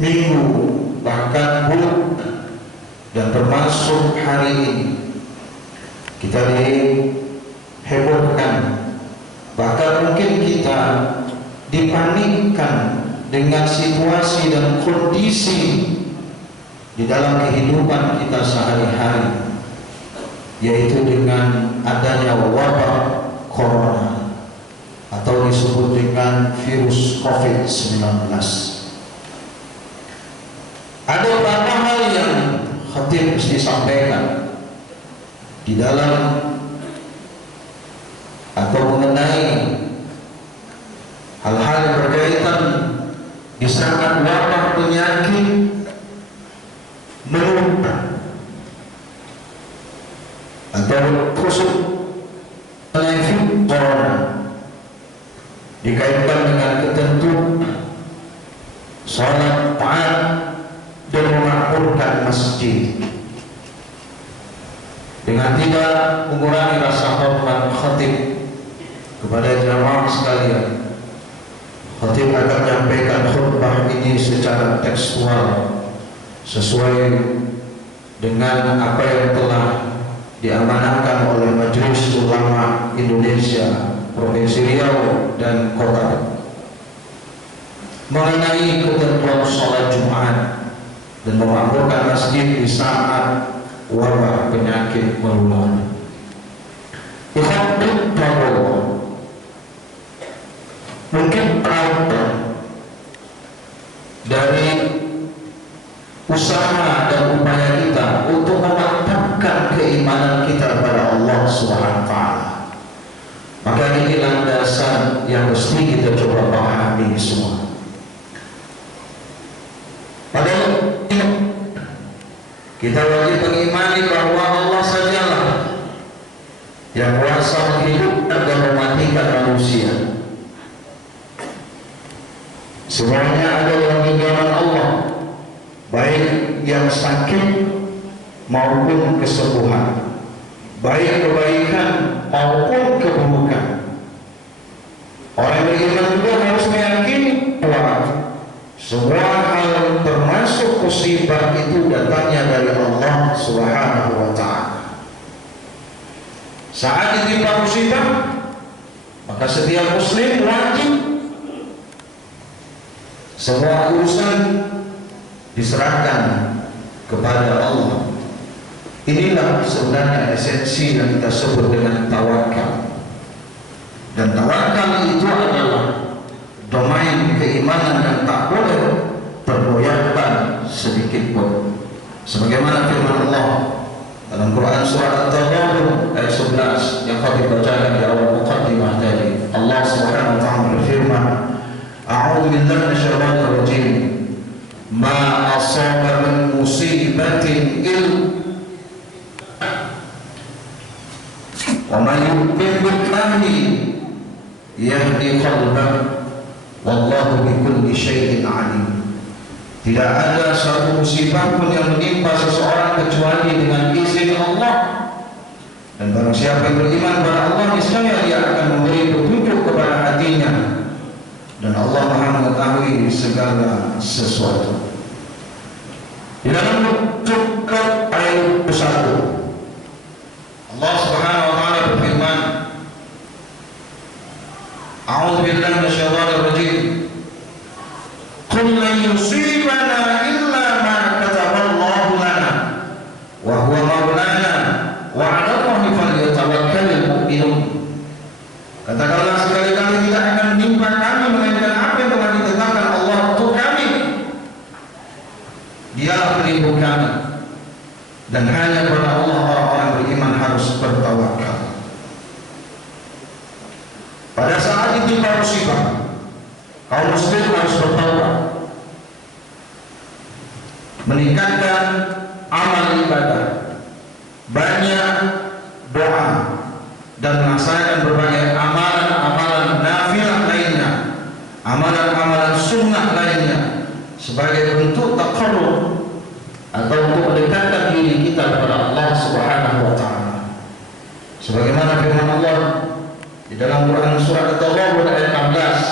minggu, bahkan bulan, dan termasuk hari ini kita dihebohkan, bahkan mungkin kita dipanikkan dengan situasi dan kondisi di dalam kehidupan kita sehari-hari, yaitu dengan adanya wabah corona atau disebut dengan virus COVID-19. Ada beberapa hal yang khatib mesti sampaikan di dalam atau mengenai hal-hal yang berkaitan di saat wabah penyakit menular atau khusus penyakit corona dikaitkan dengan ketentuan salat taat dan memakmurkan masjid dengan tidak mengurangi rasa hormat khatib kepada jamaah sekalian. Khatib akan menyampaikan khutbah ini secara tekstual sesuai dengan apa yang telah diamanahkan oleh Majelis Ulama Indonesia Provinsi Riau dan Kota mengenai ketentuan sholat Jumat dan memakmurkan masjid di saat wabah penyakit menular. Mungkin dari usaha dan upaya kita untuk memantapkan keimanan kita kepada Allah Subhanahu wa taala, maka ini landasan yang mesti kita coba pahami semua. Padahal kita wajib mengimani bahwa Allah sajalah yang kuasa menghidupkan dan mematikan manusia. Semuanya adalah genggaman Allah, baik yang sakit maupun kesembuhan, baik kebaikan maupun keburukan. Orang beriman juga harus meyakini bahwa semua hal termasuk musibah itu datangnya dari Allah Subhanahu wa taala. Saat ditimpa musibah, maka setiap muslim wajib semua urusan diserahkan kepada Allah. Inilah sebenarnya esensi yang kita sebut dengan tawakal. Dan tawakal itu adalah domain keimanan yang tak boleh tergoyahkan sedikit pun. Sebagaimana firman Allah dalam Quran surah At-Taghabun ayat 11 yang kami bacakan di awal muqaddimah tadi. Allah Subhanahu wa taala berfirman, A'udzu billahi minasyaitonir rajim. Ma asaba min musibatin wa man yu'min billahi yahdi qalbahu wallahu bikulli syai'in alim. Tidak ada satu musibah pun yang menimpa seseorang kecuali dengan izin Allah. Dan barang siapa yang beriman kepada Allah, niscaya dia akan memberi petunjuk kepada hatinya. Dan Allah Maha mengetahui segala sesuatu. Di dalam surat ayat 1 Allah Subhanahu wa taala berfirman, A'udzu billahi minasyaitonir rajim. Qul lan yusibana illa ma kataballahu lana wa huwa maulana wa 'ala Allahi falyatawakkalul mu'minun. Katakanlah sekali-kali tidak akan menimpa kami melainkan apa yang telah ditetapkan Allah untuk kami. Dia pelindung kami, dan hanya kepada Allah orang-orang beriman harus bertawakal. Pada saat ditimpa musibah, kaum muslim harus bertaubat, meningkatkan amal ibadah, banyak doa, dan melaksanakan berbagai amalan-amalan nafilah lainnya, amalan-amalan sunnah lainnya, sebagai bentuk taqarrub atau untuk mendekatkan diri kita kepada Allah Subhanahu wa taala. Sebagaimana firman Allah di dalam Quran surah At-Taghabun ayat 16,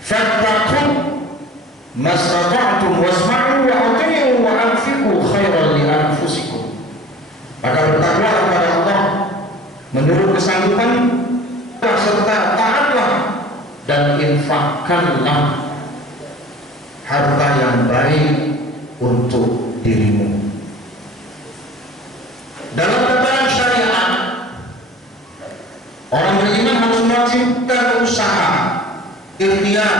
"Fattaqu mastata'tum wasma'u wa ati'u wa anfiqu khairan li anfusikum. Maka bertakwa kepada Allah menurut kesanggupan serta taatlah dan infakkanlah harta yang baik untuk dirimu. Dalam tataran syariat, orang beriman harus mewajibkan usaha, ikhtiar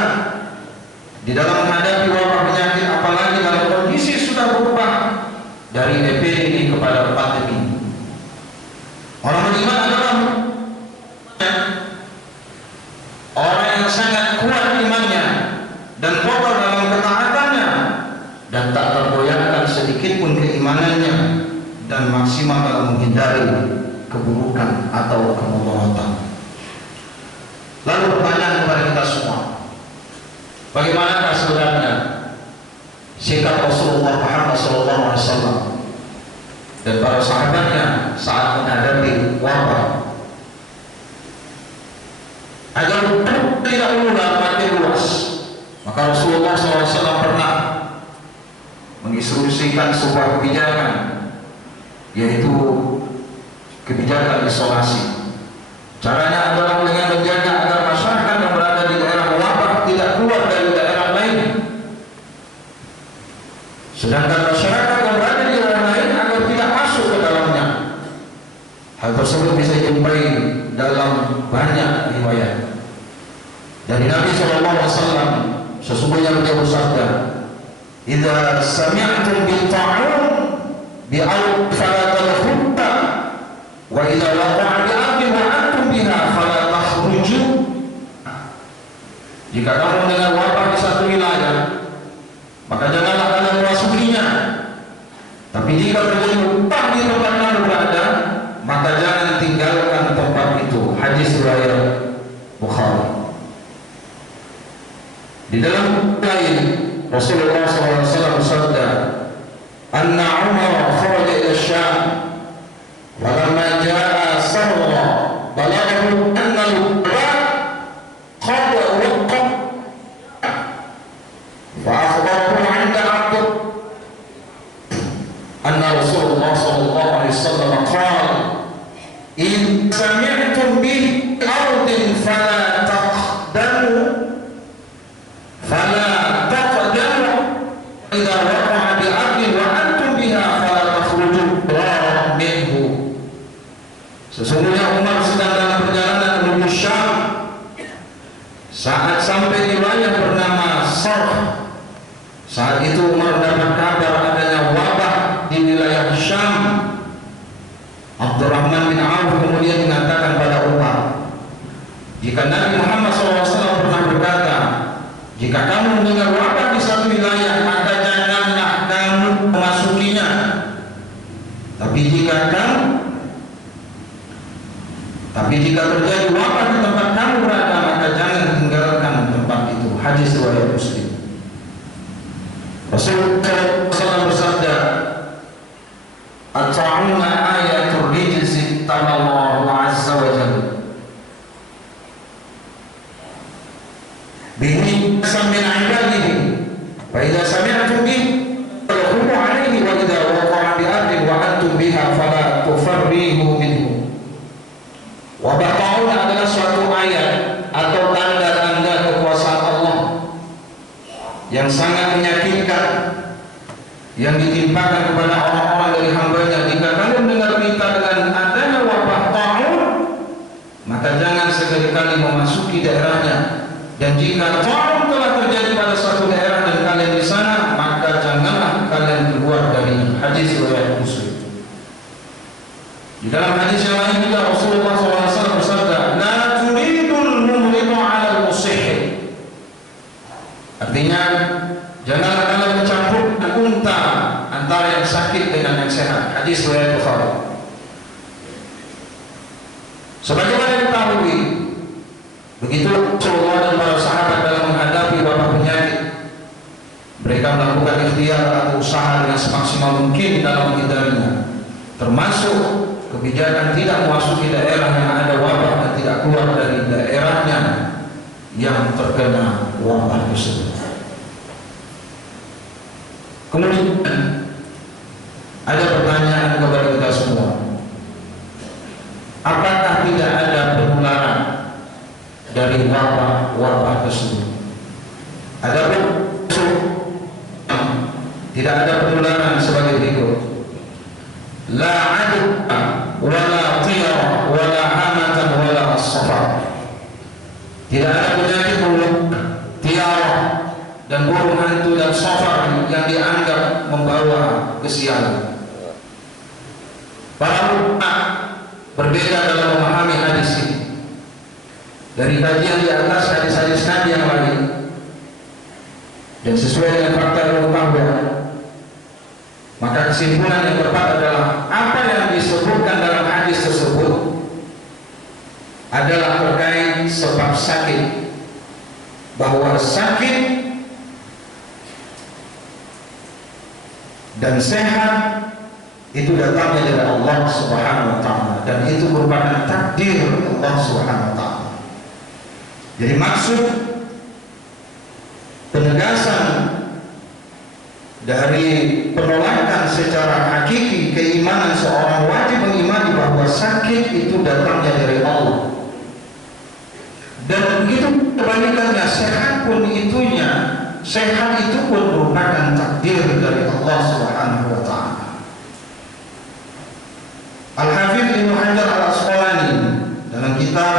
di dalam menghadapi wabah penyakit, apalagi dalam kondisi sudah berubah dari epidemi kepada pandemi. Orang beriman adalah orang yang sangat kuat imannya dan kokoh dalam ketaatannya dan tak tergoyahkan sedikit pun keimanannya dan maksimal dalam menghindari keburukan atau kemudaratan. Lalu pertanyaan kepada kita semua, bagaimanakah sebenarnya sikap Rasulullah Muhammad SAW dan para sahabatnya saat menghadapi wabah? Agar tidak ulang makin luas, maka Rasulullah SAW pernah menginstruksikan sebuah kebijakan, yaitu kebijakan isolasi. Caranya adalah dengan menjaga agar masyarakat yang berada di daerah wabah tidak keluar dari daerah lain, sedangkan masyarakat yang berada di daerah lain agar tidak masuk ke dalamnya. Hal tersebut bisa dijumpai dalam banyak riwayat dari Nabi SAW. Sesungguhnya beliau bersabda, "Idza sami'tum bil ta'un bi'al fala tadkhulna wa idza waqa'a bi'abin wa antum biha fala takhruju." Jika kamu mendengar wabah di satu wilayah, maka janganlah kalian memasukinya. Tapi jika terjadi wabah di tempat kamu berada, maka jangan tinggalkan tempat itu. Hadis riwayat Bukhari. Di dalam lain Rasulullah SAW bersabda, "Anna Umar kharaja ila Syam, falamma jaa sarra balaghahu anna al-wabah qad waqa'a, fa akhbarahu 'inda 'abd anna Rasulullah SAW qala, in sami'tum bi ardin fala taqdamu fala taqdamu idza waqa'a bi 'abdin wa antum biha fala takhruju minhu." Sesungguhnya Umar sedang dalam perjalanan menuju Syam. Saat sampai di wilayah bernama Sarh, saat itu Umar mendapat kabar adanya wabah di wilayah Syam. Abdurrahman bin Auf kemudian mengatakan pada Umar, jika Nabi Muhammad SAW pernah berkata, jika kamu mendengar wabah di satu wilayah, maka janganlah kamu memasukinya. Tapi jika terjadi wabah di tempat kamu berada, maka jangan tinggalkan tempat itu. Hadis riwayat Muslim. Rasulullah SAW bersabda, "At-ta'una ayatul rijzi ta'allahu azza wa jalla. Bihi samin ibadihi, fa idza sami'tum bihi fadkhulu 'alaihi wa idza waqa'a bi ardin wa antum biha fala tufarrihu minhu." Wabah taun adalah suatu ayat atau tanda-tanda kekuasaan Allah yang sangat menyakitkan yang ditimpakan kepada orang-orang dari hamba-Nya. Jika kalian mendengar berita dengan adanya wabah taun, maka jangan sekali-kali memasuki daerahnya. Dan jika taun telah terjadi pada suatu daerah dan kalian di sana, maka janganlah kalian keluar dari hadis riwayat Muslim. Di dalam hadis yang lain juga Rasulullah SAW bersabda, "La turidul mumridu 'ala al-musih." Artinya, janganlah kalian mencampur unta antara yang sakit dengan yang sehat. Hadis riwayat Bukhari. Sebagaimana diketahui, begitu Rasulullah dan para sahabat dalam menghadapi wabah penyakit, mereka melakukan ikhtiar atau usaha dengan semaksimal mungkin dalam menghindarinya, termasuk kebijakan tidak memasuki daerah yang ada wabah dan tidak keluar dari daerahnya yang terkena wabah tersebut. Adapun tidak ada penularan sebagai berikut: la adwa wala tira wala hamatan wala as-safar. Tidak ada penyakit mulut, tiara dan burung hantu dan safar yang dianggap membawa kesialan. Para ulama berbeda dalam memahami hadis ini. Dari kajian di atas hadis-hadis Nabi yang lain dan sesuai dengan fakta yang pengetahuan, maka kesimpulan yang tepat adalah apa yang disebutkan dalam hadis tersebut adalah terkait sebab sakit, bahwa sakit dan sehat itu datangnya dari Allah Subhanahu wa taala, dan itu merupakan takdir Allah Subhanahu wa taala. Jadi maksud penegasan dari penolakan secara hakiki keimanan, seorang wajib mengimani bahwa sakit itu datangnya dari Allah. Dan begitu kebalikannya, sehat pun itunya, sehat itu pun merupakan takdir dari Allah Subhanahu wa taala. Al-Hafidz Ibnu Hajar Al-Asqalani dalam kitab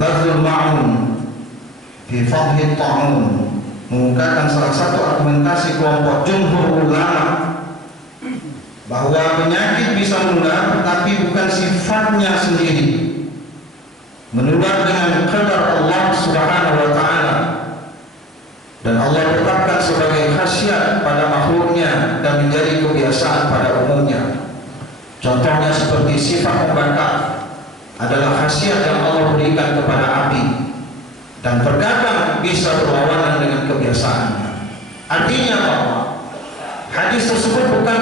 Badrul Ma'un fi Fadhil Ta'un mengungkapkan salah satu argumentasi kelompok jumhur ulama bahwa penyakit bisa menular tetapi bukan sifatnya sendiri, menular dengan qadar Allah Subhanahu wa taala, dan Allah tetapkan sebagai khasiat pada makhluknya dan menjadi kebiasaan pada umumnya. Contohnya seperti sifat membakar adalah khasiat yang Allah berikan kepada api, dan terkadang bisa berlawanan dengan kebiasaannya. Artinya bahwa hadis tersebut bukan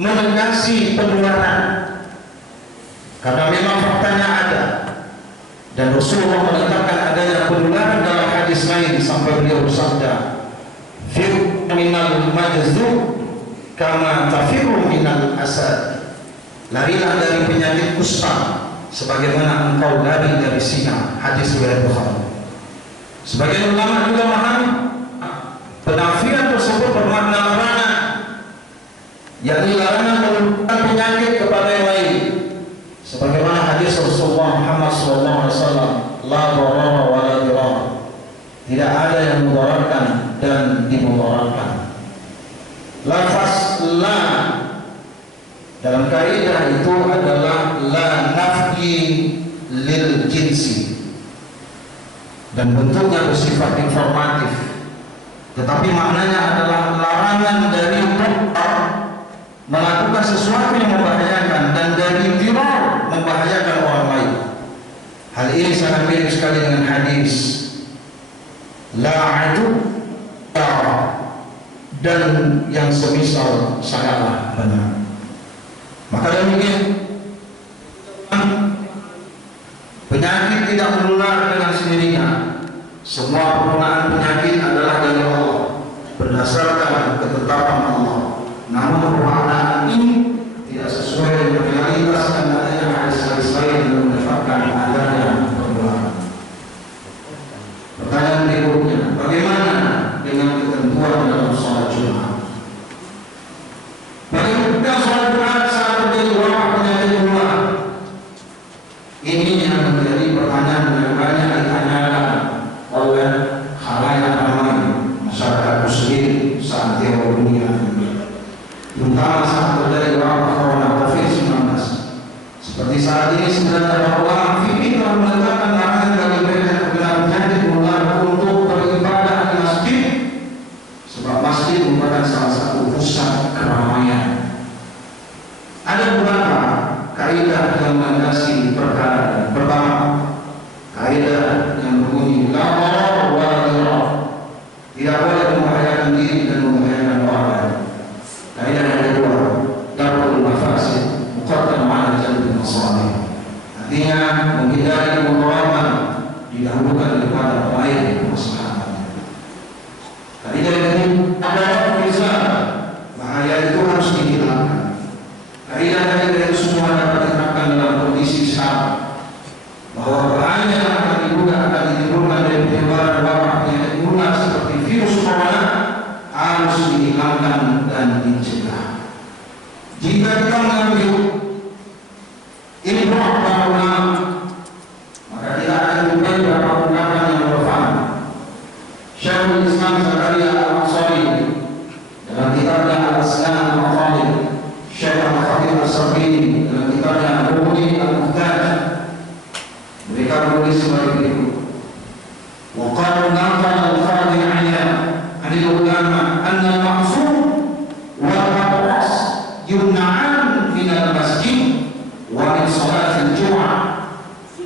menegasi penularan, karena memang faktanya ada, dan Rasulullah menetapkan adanya penularan dalam hadis lain sampai beliau bersabda, "Fir minal majzub kama tafirru minal asad." Larilah dari penyakit kusta sebagaimana engkau lari dari singa. Hadis riwayat Bukhari. Sebagian ulama juga memahami penafian tersebut bermakna larangan, yakni larangan menurunkan penyakit kepada yang lain, sebagaimana hadis Rasulullah Muhammad SAW, la darara wa la dirar, tidak ada yang mudaratkan dan dimudaratkan. Lafaz la dalam kaidah itu adalah la nafyi lil jinsi, dan bentuknya bersifat informatif, tetapi maknanya adalah larangan dari melakukan sesuatu yang membahayakan dan dari dirar membahayakan orang lain. Hal ini sangat mirip sekali dengan hadis la adu dan yang semisal sangatlah benar. Maka demikian penyakit tidak menular dengan sendirinya. Semua penularan penyakit adalah dari Allah berdasarkan ketetapan Allah. Namun pemaknaan ini tidak sesuai dengan realitas dan adanya hadis-hadis lain yang menetapkan adanya penularan. Pertanyaan berikutnya, bagaimana dengan ketentuan dalam sholat Jumat? Bagaimana sholat Jumat saat terjadi wabah penyakit menular? Ini yang menjadi pertanyaan yang banyak ditanyakan oleh khalayak ramai masyarakat muslim saat Tiongkok dunia, terutama saat terjadi wabah corona COVID-19. Seperti saat ini sebenarnya bahwa fikih telah menetapkan larangan bagi mereka yang terkena penyakit menular untuk beribadah di masjid, sebab masjid merupakan salah satu pusat keramaian. Ada beberapa kaidah yang melandasi perkara. Pertama, kaidah yang berbunyi la darar wa la dirar, tidak boleh membahayakan diri dan membahayakan orang lain. Kaidah yang kedua, darul mafasid muqaddam ala jalbil masalih, artinya menghindari kemudaratan didahulukan daripada kebaikan kemaslahatan. Kaidah yang ketiga, ada bisa bahaya itu harus dihilangkan. Kaidah-kaidah itu semua dapat diterapkan dalam kondisi sekarang, bahwa bahaya yang akan diduga akan ditimbulkan dari penyebaran wabah penyakit menular seperti virus corona harus dihilangkan dan dicegah. Jika kita mengambil ibrah para ulama, maka kita akan lupa beberapa ungkapan yang relevan. Syekhul Islam Zakaria Al-Ansari dalam kitabnya Al-Asnan Al-Matalib, Syekh Al-Khatib Al-Sarbini dalam kitabnya Al-Mughni Al-Muhtaj, mereka menulis sebagai berikut. وقالوا نقل القاضي عن العلماء أن المعصوم والمبعوث يمنعان من المسجد ومن صلاة الجمعة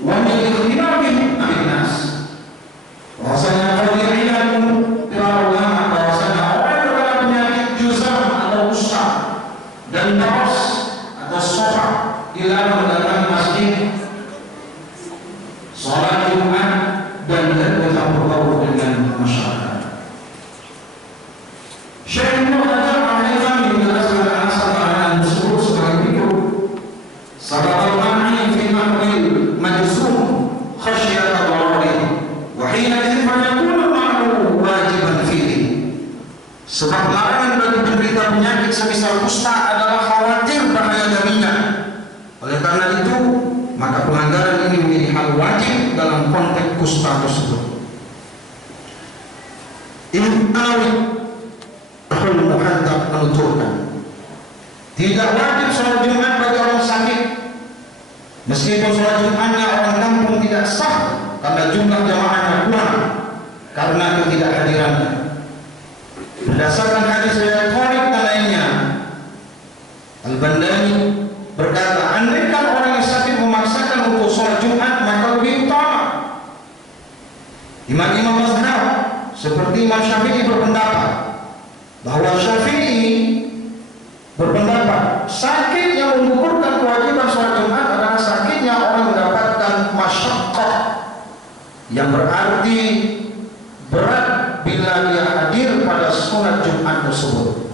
ومن اختلافهم عن الناس. Bahwasanya qadhi ilmu para ulama bahwasanya orang terkena penyakit juzam atau usah dan baros atau sofa dilarang mendatangi masjid, salat Jumat dan bertamu dengan masyarakat. Syekh Muhammad Al-Haythami menjelaskan alasan tersebut sebagai berikut. Sabab al-mani fi ma'qil majzum khasyata dharari wa hina idhin yakunu ma'hu wajiban fihi. Sebab larangan bagi penderita penyakit semisal kusta adalah khawatir bahaya darinya. Oleh karena itu, maka pelanggaran ini menjadi hal wajib dalam konteks kusta tersebut. Ibnu Nawawi Al-Muhadzab menuturkan, tidak wajib sholat Jumat bagi orang sakit, meskipun sholat Jumatnya orang kampung tidak sah karena jumlah jamaahnya kurang karena ketidakhadirannya. Berdasarkan hadis riwayat Bukhari dan lainnya, Al-Bandani berkata, andaikan orang yang sakit memaksakan untuk sholat Jumat maka lebih utama. Imam-imam mazhab seperti Imam Syafi'i berpendapat bahwa Syafi'i berpendapat sakit yang menggugurkan kewajiban sholat Jumat adalah sakitnya orang mendapatkan masyaqqah, yang berarti berat bila dia hadir pada sholat Jumat tersebut.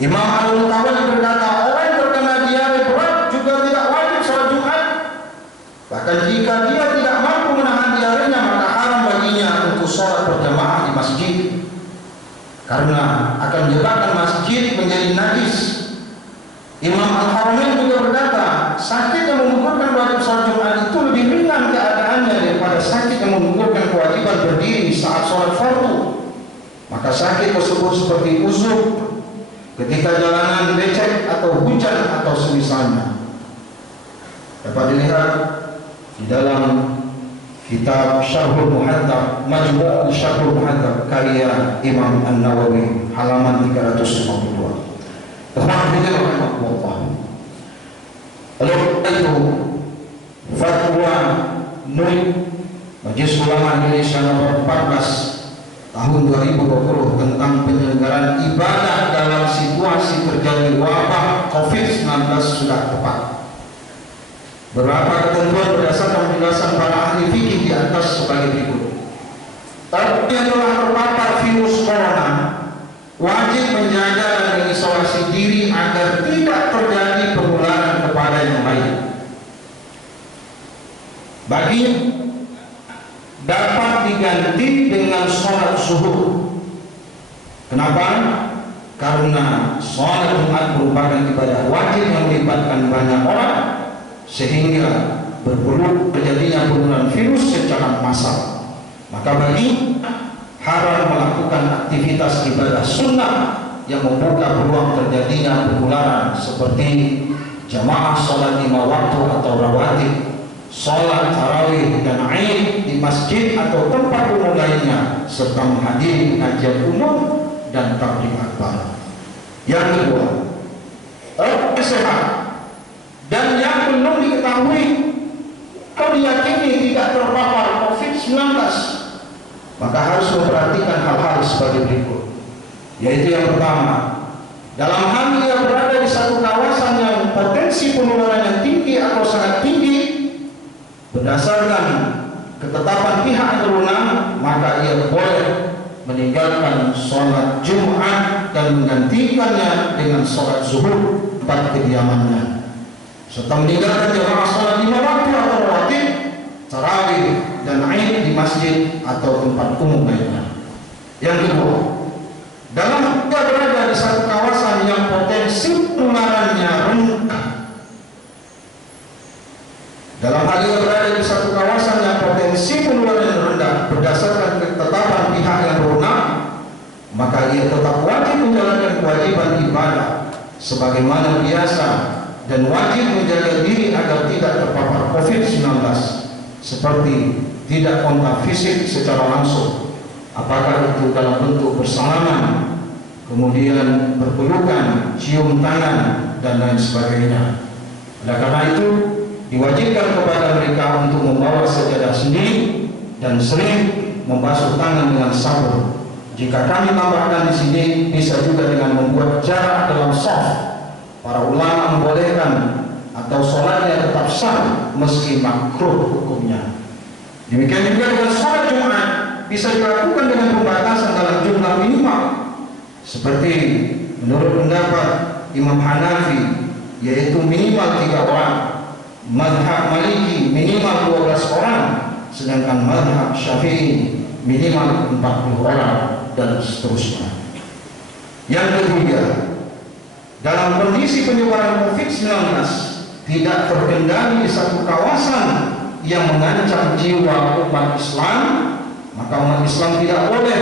Imam Al-Mutawalli berkata, orang yang terkena diare berat juga tidak wajib sholat Jumat. Bahkan jika dia tidak mampu menahan diarenya, maka haram baginya untuk sholat berjamaah di masjid, karena akan menyebabkan masjid menjadi najis. Imam Al-Haramain juga berkata, sakit yang menggugurkan wajib sholat Jumat itu lebih ringan keadaannya daripada sakit yang menggugurkan kewajiban berdiri saat sholat fardu. Maka sakit tersebut seperti uzur ketika jalanan becek atau hujan atau semisalnya. Dapat dilihat di dalam kitab Syarhul Muhadzab, Majmu' Syarhul Muhadzab karya Imam An-Nawawi halaman 352. Oleh itu, Fatwa NUI Majelis Ulama Indonesia nomor 14 tahun 2020 tentang penyelenggaraan ibadah dalam situasi terjadi wabah COVID-19 sudah tepat. Beberapa ketentuan berdasarkan penjelasan para ahli fikih di atas sebagai berikut. Tapi yang telah terpapar virus corona wajib menjaga dan mengisolasi diri agar tidak terjadi penularan kepada yang lain. Bagi dapat diganti dengan sholat zuhur. Kenapa? Karena sholat Jumat merupakan ibadah wajib yang melibatkan banyak orang, sehingga berpeluang terjadinya penularan virus secara massal. Maka bagi haram melakukan aktivitas ibadah sunnah yang membuka peluang terjadinya penularan seperti jamaah sholat 5 waktu atau rawatib, sholat tarawih dan Aid di masjid atau tempat umum lainnya, serta menghadiri pengajian umum dan tabligh akbar. Yang kedua, orang sehat dan yang belum diketahui atau diyakini tidak terpapar COVID-19, maka harus memperhatikan hal-hal sebagai berikut. Yaitu yang pertama, dalam hal dia berada di satu kawasan yang potensi penularan yang tinggi atau sangat tinggi, berdasarkan ketetapan pihak yang berwenang, maka ia boleh meninggalkan sholat Jumat dan menggantikannya dengan sholat zuhur tempat kediamannya, serta meninggalkan jamaah sholat 5 waktu atau rawatib, tarawih dan Aid di masjid atau tempat umum lainnya. Yang kedua, dalam kita berada di satu kawasan yang potensi penularannya rendah, dalam hal ini berada di satu kawasan yang potensi penularannya rendah berdasarkan ketetapan pihak yang berwenang, maka ia tetap wajib menjalankan kewajiban ibadah sebagaimana biasa dan wajib menjaga diri agar tidak terpapar COVID-19, seperti tidak kontak fisik secara langsung, apakah itu dalam bentuk bersalaman, kemudian berpelukan, cium tangan, dan lain sebagainya. Oleh karena itu, diwajibkan kepada mereka untuk membawa sajadah sendiri dan sering membasuh tangan dengan sabun. Jika kami tambahkan di sini, bisa juga dengan membuat jarak dalam shaf. Para ulama membolehkan atau sholatnya tetap sah meski makruh hukumnya. Demikian juga dengan sholat Jumat bisa dilakukan dengan pembatasan dalam jumlah minimal, seperti menurut pendapat Imam Hanafi yaitu minimal 3 orang, mazhab Maliki minimal 12 orang, sedangkan mazhab Syafi'i minimal 40 orang, dan seterusnya. Yang ketiga, dalam kondisi penyebaran COVID-19 tidak terkendali di satu kawasan yang mengancam jiwa umat Islam, maka umat Islam tidak boleh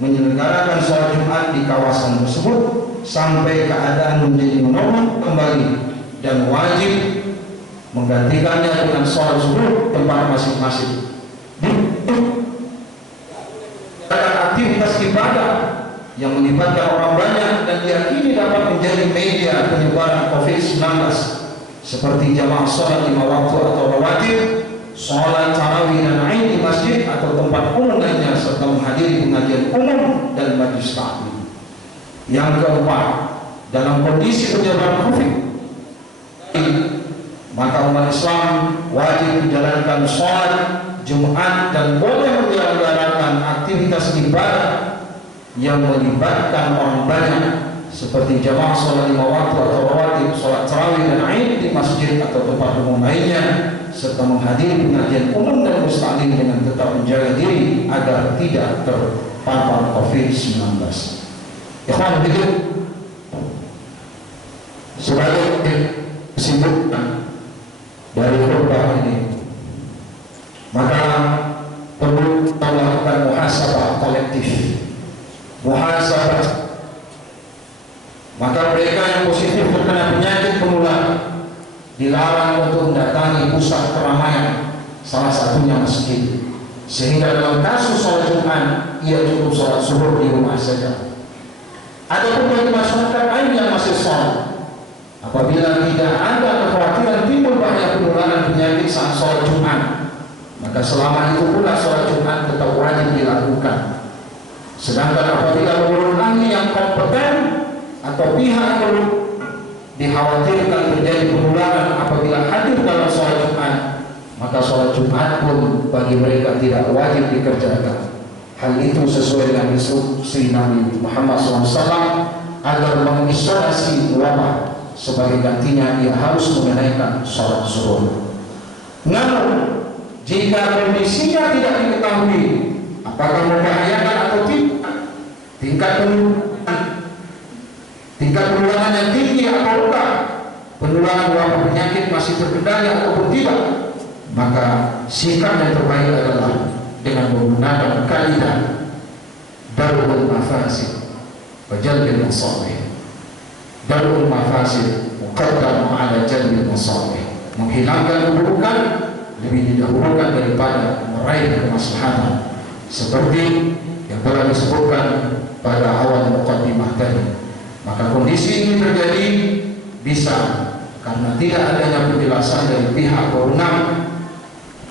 menyelenggarakan sholat Jumat di kawasan tersebut sampai keadaan menjadi normal kembali, dan wajib menggantikannya dengan sholat subuh tempat masing-masing. Aktivitas ibadah yang melibatkan orang banyak dan diyakini dapat menjadi media penyebaran COVID-19, seperti jamaah sholat 5 waktu atau rawatib, sholat tarawih dan aid di masjid atau tempat umum lainnya, serta menghadiri pengajian umum dan majlis taklim. Yang keempat, dalam kondisi penyebaran COVID, maka umat Islam wajib menjalankan sholat Jumat dan boleh menjalankan aktivitas ibadah yang melibatkan orang banyak, seperti jamaah sholat 5 waktu atau rawatib, sholat tarawih dan aid di masjid atau tempat umum lainnya, serta menghadiri pengajian umum dan mustaklim dengan tetap menjaga diri agar tidak terpapar COVID-19. Ikhwan begitu. Sebagai kesimpulan dari khutbah ini, maka perlu melakukan muhasabah kolektif. Muhasabah. Maka mereka yang positif terkena penyakit menular dilarang untuk mendatangi pusat keramaian, salah satunya masjid. Sehingga dalam kasus sholat Jumat, ia cukup sholat zuhur di rumah saja. Adapun bagi masyarakat lain yang masih sholat, apabila tidak ada kekhawatiran timbul bahaya penularan penyakit saat sholat Jumat, maka selama itu pula sholat Jumat tetap wajib dilakukan. Sedangkan apabila menurut ahli yang kompeten atau pihak yang dikhawatirkan terjadi penularan apabila hadir dalam sholat Jumat, maka sholat Jumat pun bagi mereka tidak wajib dikerjakan. Hal itu sesuai dengan instruksi Nabi Muhammad SAW agar mengisolasi wabah. Sebagai gantinya ia harus menunaikan sholat zuhur. Namun jika kondisinya tidak diketahui apakah membahayakan atau tidak, tingkat penularan yang tinggi atau enggak, penularan wabah penyakit masih terkendali ataupun tidak, maka sikap yang terbaik adalah dengan menggunakan kaidah darul mafasid wa jalbil masalih. Darul mafasid muqaddam ala jalbil masalih. Menghilangkan keburukan lebih didahulukan daripada meraih kemaslahatan, seperti yang telah disebutkan pada awal muqaddimah tadi. Maka kondisi ini terjadi bisa karena tidak adanya penjelasan dari pihak berwenang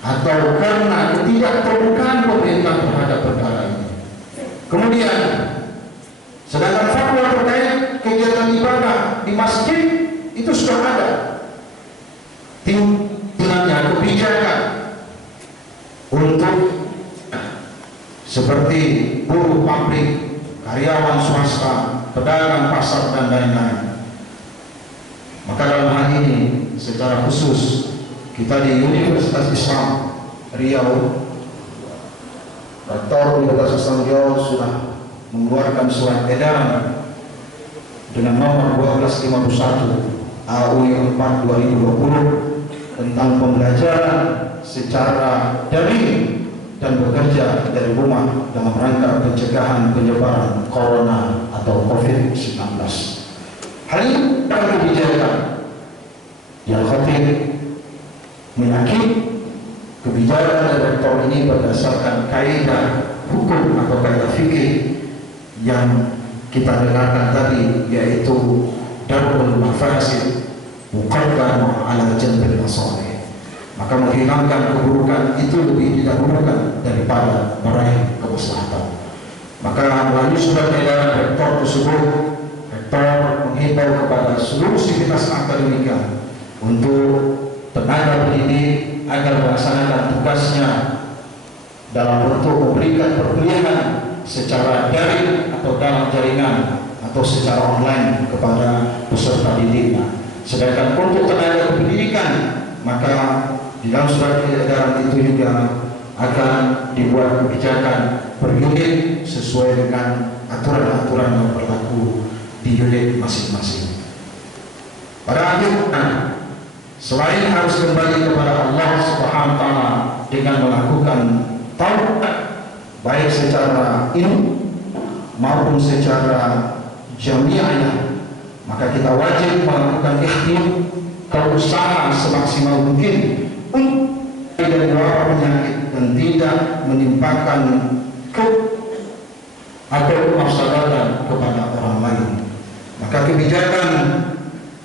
atau karena ketidakterbukaan pemerintah terhadap perkara ini. Kemudian, sedangkan fatwa terkait kegiatan ibadah di masjid itu sudah ada. Tinggalnya kebijakan untuk seperti buruh pabrik, karyawan swasta, pedagang pasar dan lain-lain. Maka dalam hal ini secara khusus kita di Universitas Islam Riau, Rektor Universitas Islam Riau sudah mengeluarkan surat edaran dengan nomor 1251 AUI 4 2020 tentang pembelajaran secara daring dan bekerja dari rumah dalam rangka pencegahan penyebaran corona atau COVID-19. Hal ini adalah kebijakan yang khatib menyakit kebijakan rektor ini berdasarkan kaidah hukum atau kaidah fikih yang kita dengarkan tadi, yaitu darul mafasid muqaddam ala jalbil masalih. Maka menghilangkan keburukan itu lebih didahulukan daripada meraih kemaslahatan. Maka melalui surat edaran rektor tersebut, rektor menghimbau kepada seluruh sivitas akademika untuk tenaga pendidik agar melaksanakan tugasnya dalam bentuk memberikan perkuliahan secara daring atau dalam jaringan atau secara online kepada peserta didiknya. Sedangkan untuk tenaga pendidikan, maka di dalam surat edaran itu juga akan dibuat kebijakan per unit sesuai dengan aturan-aturan yang berlaku di unit masing-masing. Pada akhirnya, selain harus kembali kepada Allah Subhanahu wa taala dengan melakukan taubat baik secara ilmu maupun secara jami'ah, maka kita wajib melakukan ikhtiar berusaha semaksimal mungkin untuk dari wabah penyakit dan tidak menimpakan atau kemaslahatan kepada orang lain. Maka kebijakan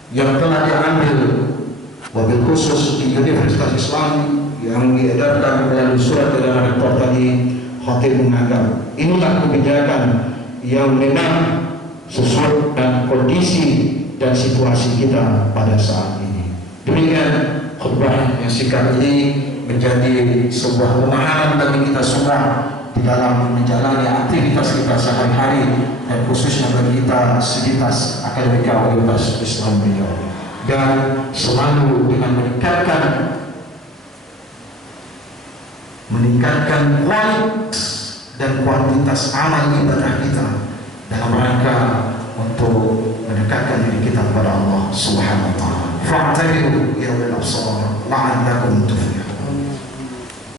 yang telah diambil wabil khusus di Universitas Islam yang diedarkan melalui surat edaran rektor tadi, khatib menganggap inilah kebijakan yang memang sesuai dengan kondisi dan situasi kita pada saat ini. Demikian khutbah yang singkat ini menjadi sebuah pemahaman bagi kita semua di dalam menjalani aktivitas kita sehari-hari, dan khususnya bagi kita sivitas akademika Universitas Islam Riau, dan selalu dengan meningkatkan kualitas dan kuantitas amal ibadah kita dalam rangka untuk mendekatkan diri kita kepada Allah Subhanahu wa taala. Fa'tabiru ya ulil absar la'allakum tuflihun.